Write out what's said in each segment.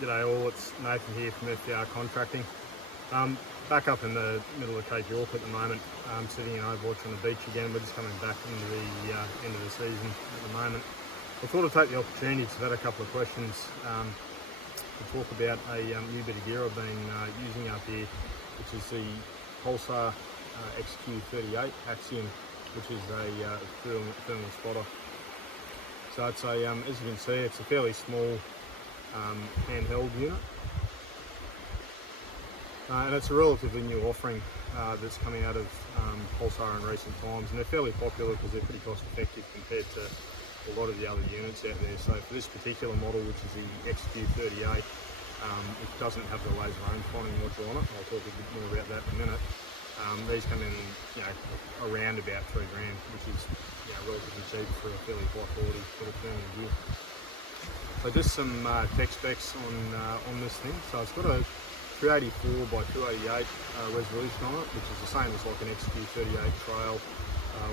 G'day all, it's Nathan here from FDR Contracting. Back up in the middle of Cape York at the moment, sitting in Overwatch on the beach again. We're just coming back into the end of the season at the moment. I thought I'd take the opportunity, because I've had a couple of questions, to talk about a new bit of gear I've been using up here, which is the Pulsar XQ38 Axiom, which is a thermal spotter. So it's a, as you can see, it's a fairly small handheld unit, and it's a relatively new offering that's coming out of Pulsar in recent times, and they're fairly popular because they're pretty cost effective compared to a lot of the other units out there. So for this particular model, which is the XQ38, it doesn't have the laser range finding module on it. I'll talk a bit more about that in a minute. These come in, around about $3 grand, which is relatively cheap for a fairly high quality bit of thermal gear. So just some tech specs on this thing. So it's got a 384 by 288 resolution on it, which is the same as like an XQ38 Trail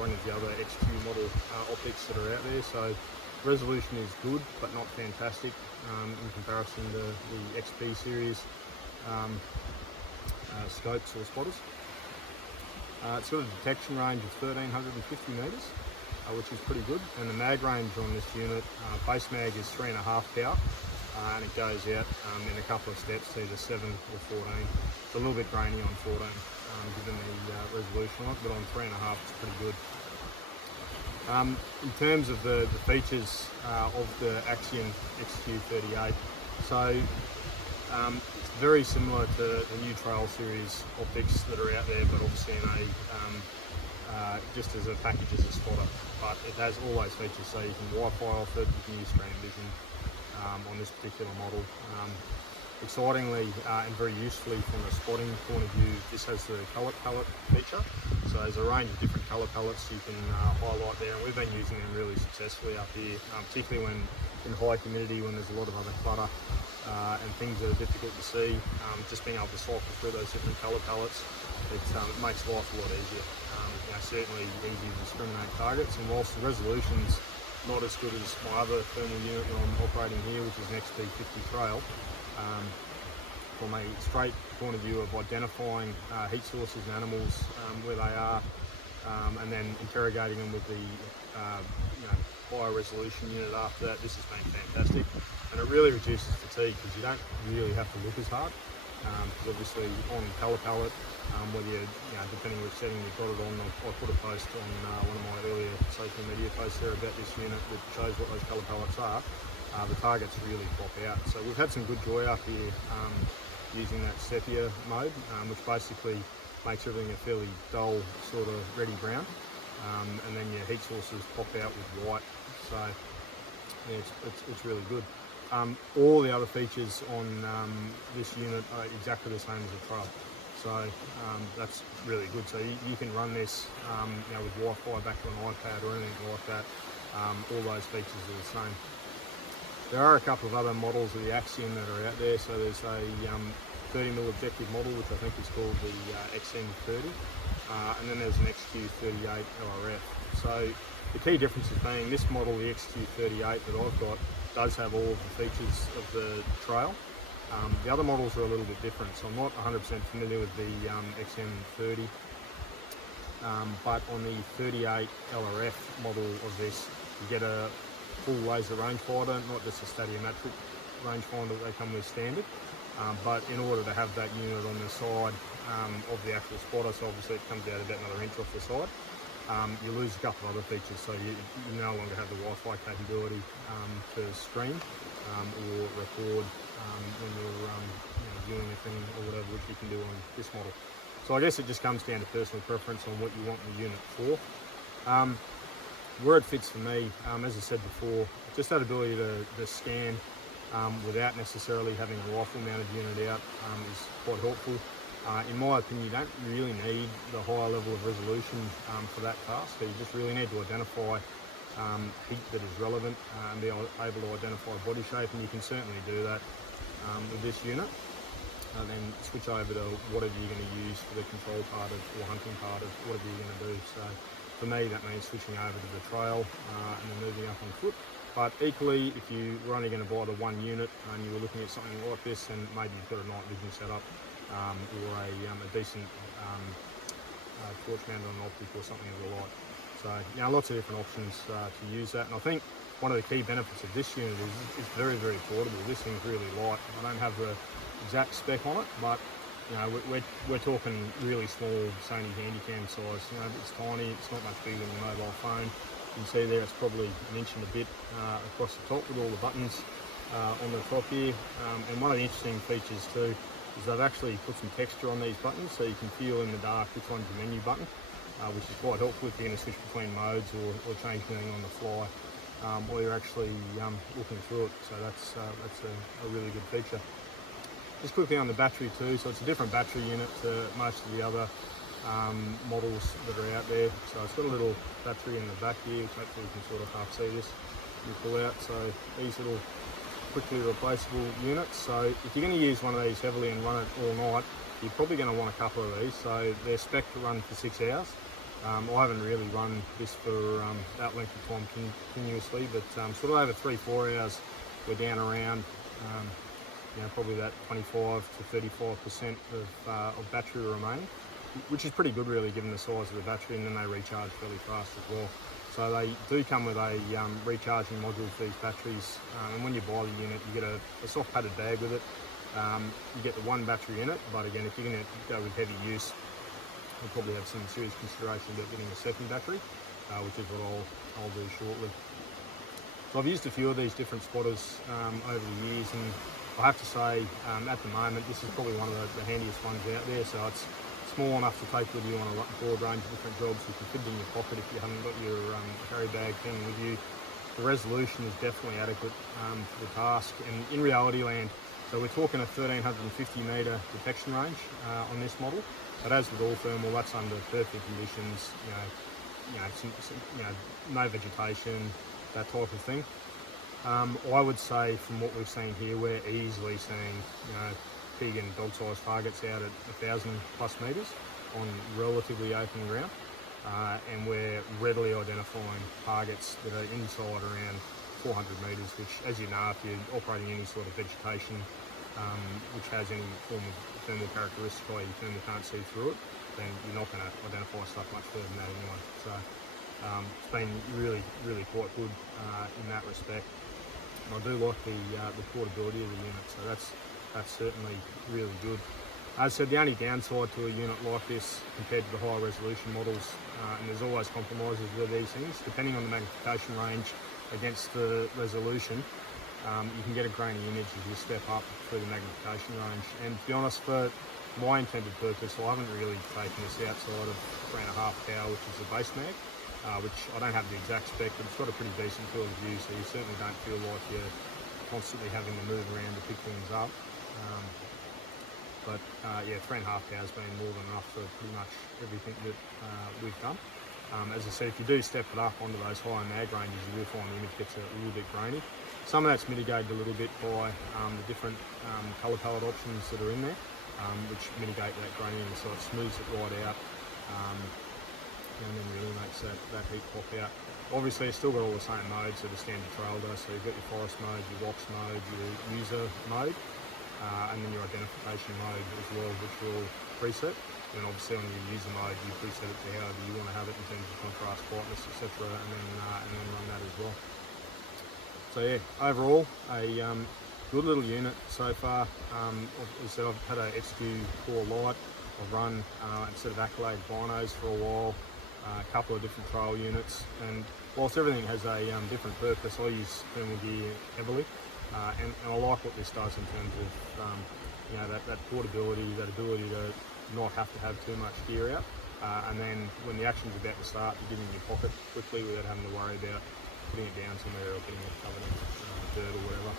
or any of the other XQ model optics that are out there. So resolution is good, but not fantastic in comparison to the XP series scopes or spotters. It's got a detection range of 1350 metres, which is pretty good, and the mag range on this unit, base mag is 3.5 power, and it goes out in a couple of steps to either 7 or 14. It's a little bit grainy on 14, given the resolution on it, but on 3.5 it's pretty good. In terms of the features of the Axiom XQ38, so it's very similar to the new Trail series optics that are out there, but obviously in a just as a package as a spotter. But it has all those features, so you can Wi-Fi off it, you can use stream vision on this particular model. Excitingly and very usefully from a spotting point of view, this has the colour palette feature. So there's a range of different colour palettes you can highlight there, and we've been using them really successfully up here, particularly when in high humidity, when there's a lot of other clutter and things that are difficult to see. Just being able to cycle through those different colour palettes, it makes life a lot easier. Certainly easy to discriminate targets, and whilst the resolution's not as good as my other thermal unit that I'm operating here, which is an XP50 Trail, from a straight point of view of identifying heat sources and animals where they are, and then interrogating them with the higher resolution unit after that, this has been fantastic. And it really reduces fatigue because you don't really have to look as hard. Because obviously on colour palette, whether you're, depending which setting you've got it on, I put a post on one of my earlier social media posts there about this unit that shows what those colour palettes are. The targets really pop out. So we've had some good joy up here using that sepia mode, which basically makes everything a fairly dull sort of reddy brown, and then your heat sources pop out with white. So yeah, it's really good. All the other features on this unit are exactly the same as the Trail, so that's really good. So you can run this with Wi-Fi back to an iPad or anything like that. All those features are the same. There are a couple of other models of the Axiom that are out there. So there's a 30mm objective model, which I think is called the XM30, and then there's an XQ38 LRF. So the key differences being this model, the XQ38 that I've got, does have all of the features of the Trail. The other models are a little bit different, so I'm not 100% familiar with the XM30, but on the 38 LRF model of this, you get a full laser rangefinder, not just a stadiometric rangefinder that they come with standard, but in order to have that unit on the side of the actual spotter, so obviously it comes out about another inch off the side. You lose a couple of other features, so you no longer have the Wi-Fi capability to stream or record when you're viewing a thing or whatever, which you can do on this model. So I guess it just comes down to personal preference on what you want the unit for. Where it fits for me, as I said before, just that ability to scan without necessarily having a rifle mounted unit out is quite helpful. In my opinion, you don't really need the higher level of resolution for that task. So you just really need to identify heat that is relevant and be able to identify body shape, and you can certainly do that with this unit. And then switch over to whatever you're going to use for the control part of, or hunting part of whatever you're going to do. So for me, that means switching over to the Trail and then moving up on foot. But equally, if you were only going to buy the one unit and you were looking at something like this, and maybe you've got a night vision setup or a decent torch mounted on an optic or something of the like. So, lots of different options to use that. And I think one of the key benefits of this unit is it's very, very portable. This thing's really light. I don't have the exact spec on it, but we're talking really small Sony Handycam size. It's tiny. It's not much bigger than a mobile phone. You can see there it's probably an inch and a bit across the top with all the buttons on the top here. And one of the interesting features too is they've actually put some texture on these buttons, so you can feel in the dark which one's your menu button, which is quite helpful if you're going to switch between modes or change anything on the fly while you're actually looking through it. So that's a really good feature. Just quickly on the battery too, so it's a different battery unit to most of the other models that are out there. So it's got a little battery in the back here, which hopefully you can sort of half see this you pull out. So these little quickly replaceable units. So if you're going to use one of these heavily and run it all night, you're probably going to want a couple of these. So they're spec to run for 6 hours. I haven't really run this for that length of time continuously, but sort of over 3-4 hours, we're down around probably that 25 to 35% of battery remaining, which is pretty good really given the size of the battery, and then they recharge fairly fast as well. So they do come with a recharging module for these batteries, and when you buy the unit you get a soft padded bag with it. You get the one battery in it, but again, if you're going to go with heavy use, you'll probably have some serious consideration about getting a second battery, which is what I'll do shortly. So I've used a few of these different spotters over the years, and I have to say at the moment this is probably one of the handiest ones out there. So it's small enough to take with you on a broad range of different jobs. You can fit it in your pocket if you haven't got your carry bag thing with you. The resolution is definitely adequate for the task, and in reality land, so we're talking a 1350 metre detection range on this model. But as with all thermal, that's under perfect conditions. No vegetation, that type of thing. I would say from what we've seen here, we're easily seeing pig and dog-sized targets out at 1,000+ metres on relatively open ground, and we're readily identifying targets that are inside around 400 metres, which, as you know, if you're operating any sort of vegetation which has any form of thermal characteristic, or you can't see through it, then you're not going to identify stuff much further than that anyway. So it's been really, really quite good in that respect. And I do like the portability of the unit, so that's certainly really good. As I said, the only downside to a unit like this compared to the higher resolution models, and there's always compromises with these things, depending on the magnification range against the resolution, you can get a grainy image as you step up through the magnification range. And to be honest, for my intended purpose, I haven't really taken this outside of 3.5 power, which is the base mag, which I don't have the exact spec, but it's got a pretty decent field of view, so you certainly don't feel like you're constantly having to move around to pick things up. But 3.5 power has been more than enough for pretty much everything that we've done. As I said, if you do step it up onto those higher mag ranges, you will find the image gets a little bit grainy. Some of that's mitigated a little bit by the different colour palette options that are in there, which mitigate that graininess, so it smooths it right out, and then really makes that heat pop out. Obviously, it's still got all the same modes that a standard trail does, so you've got your forest mode, your rocks mode, your user mode, and then your identification mode as well, which are all preset. And obviously on your user mode, you preset it to however you want to have it in terms of contrast, brightness, etc., and then run that as well. So yeah, overall, a good little unit so far. As I said, I've had a XQ4 Lite. I've run a set of Accolade binos for a while, a couple of different trail units, and whilst everything has a different purpose, I use thermal gear heavily, and I like what this does in terms of that portability, that ability to not have to have too much gear out, and then when the action's about to start, you get it in your pocket quickly without having to worry about putting it down somewhere or getting it covered in dirt or whatever.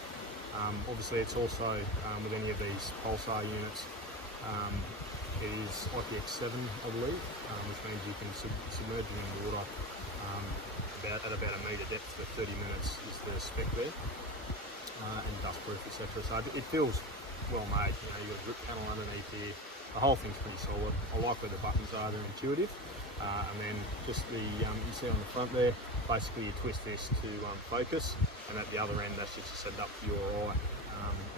Obviously, it's also with any of these Pulsar units, it is IPX7, I believe, which means you can submerge it in water at about a metre depth for 30 minutes is the spec there, and dustproof, etc. So it feels well made. You've got a grip panel underneath here. The whole thing's pretty solid. I like where the buttons are, they're intuitive. and then just the you see on the front there, basically you twist this to focus, and at the other end that's just set up for your eye,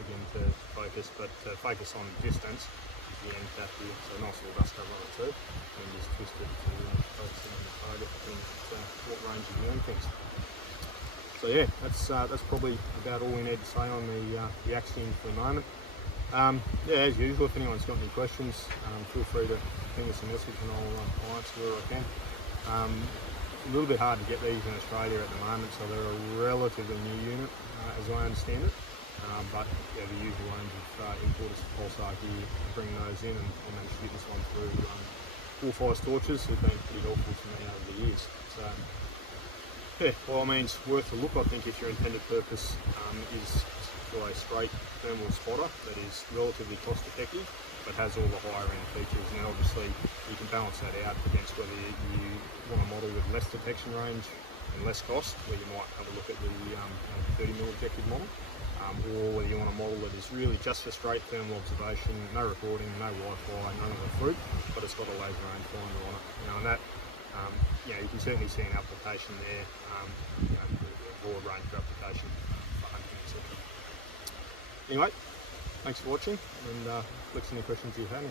again to focus, but to focus on distance, the end cap here, so a nice little rust cover on it too, and just twist it to focus in on the target and what range you're doing things. So yeah, that's probably about all we need to say on the Axiom for the moment. Yeah, as usual, if anyone's got any questions, feel free to ping us a message and I'll answer where I can. A little bit hard to get these in Australia at the moment, so they're a relatively new unit, as I understand it. But yeah, the usual range of importers for Pulsar gear, bring those in, and I managed to get this one through Warfire's torches, who've been pretty helpful to me over the years. So yeah, well, I mean, it's worth a look. I think if your intended purpose is for a straight thermal spotter that is relatively cost effective but has all the higher end features, and then obviously you can balance that out against whether you want a model with less detection range and less cost, where you might have a look at the 30mm objective model, or whether you want a model that is really just for straight thermal observation, no recording, no Wi-Fi, none of the fruit, but it's got a laser rangefinder on it. And that, you can certainly see an application there, a broad range of application for hunting, etc. Anyway, thanks for watching, and flick any questions you have.